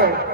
है।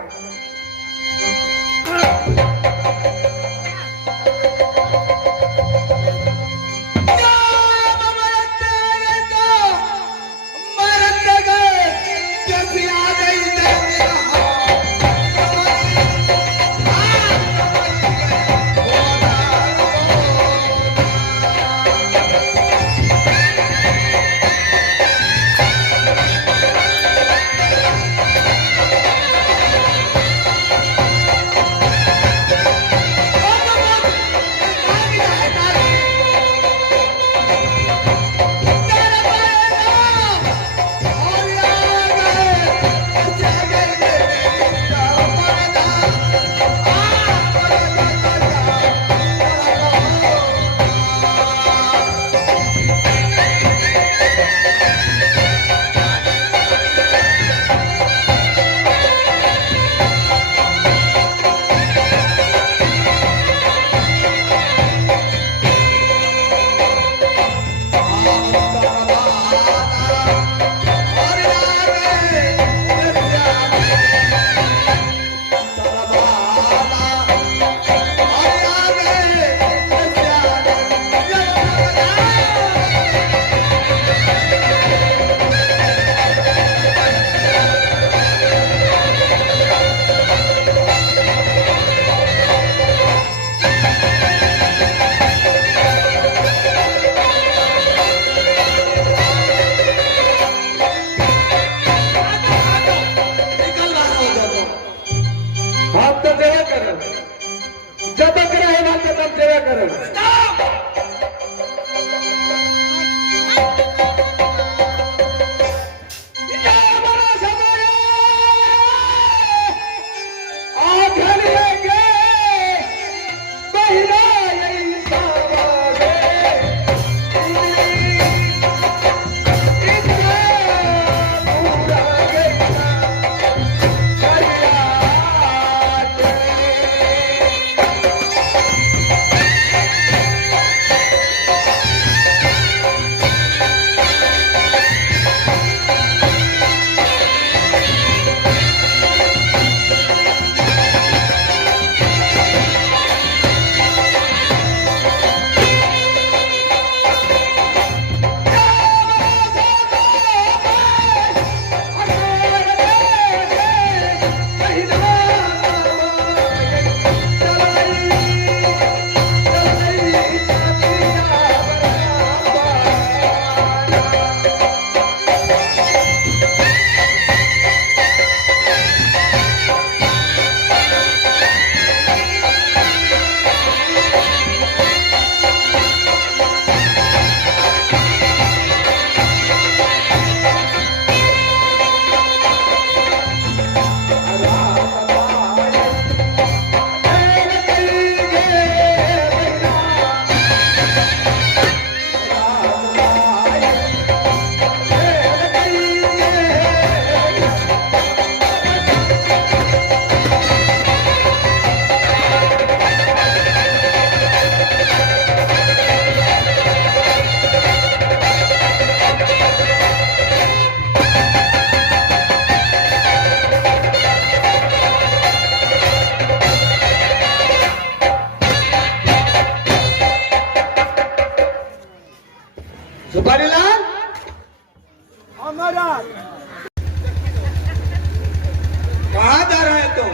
कहाँ जा रहे हैं तुम?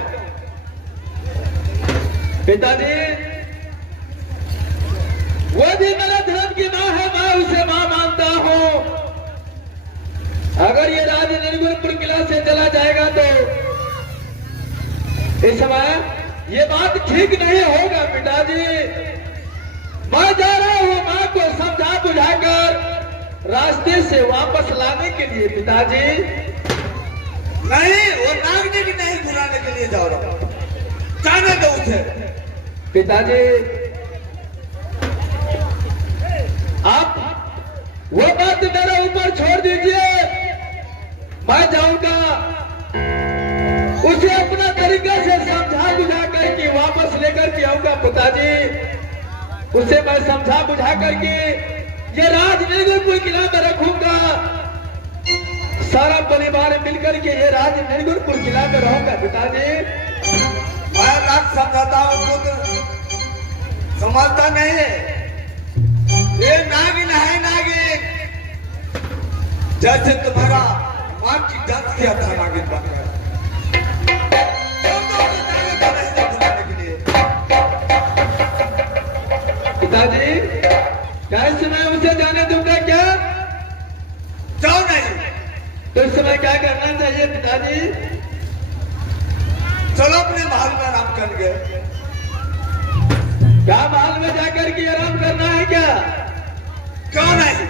पिताजी, वो भी मेरे धर्म की माँ है, मैं उसे माँ मानता हूँ। अगर ये राज निर्गुणपुर किला से चला जाएगा तो इस समय ये बात ठीक नहीं होगा पिताजी। मैं जा रहा हूँ माँ को समझा बुझाकर रास्ते से वापस लाने के लिए पिताजी। नहीं, वो नागनी की नहीं बुलाने के लिए जा रहा हूँ, जाने दो उसे। पिताजी, आप वो बात मेरे ऊपर छोड़ दीजिए, मैं जाऊंगा उसे अपना तरीके से समझा बुझा करके वापस लेकर के आऊंगा पिताजी। उसे मैं समझा बुझा करके ये राज निर्गुणपुर किला में रखूंगा। सारा परिवार मिलकर के ये राज निर्गुणपुर किला में रहूंगा पिताजी। मैं लाख समझाता हूँ, खुद समझता नहीं है। ये नागिन है नागिन, जैसे तुम्हारा मां की जात किया था नागिन बनकर। पिताजी कैसे मैं उसे जाने दूंगा क्या? जाओ नहीं तो इस समय क्या करना चाहिए पिताजी? चलो अपने महल में आराम करके। क्या महल में जाकर के आराम करना है क्या? क्यों नहीं,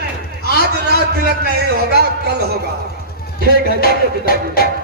आज रात तिलक नहीं होगा, कल होगा। ठीक है जाइए पिताजी।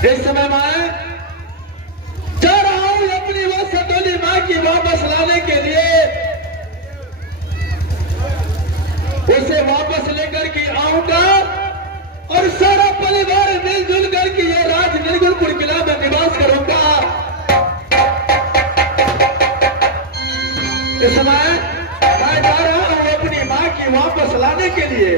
इस समय मैं जा रहा हूं अपनी वो सतोली मां की वापस लाने के लिए। उसे वापस लेकर के आऊंगा और सारा परिवार मिलजुल करके ये राज निर्गुणपुर किला में निवास करूंगा। इस समय मैं जा रहा हूं अपनी मां की वापस लाने के लिए।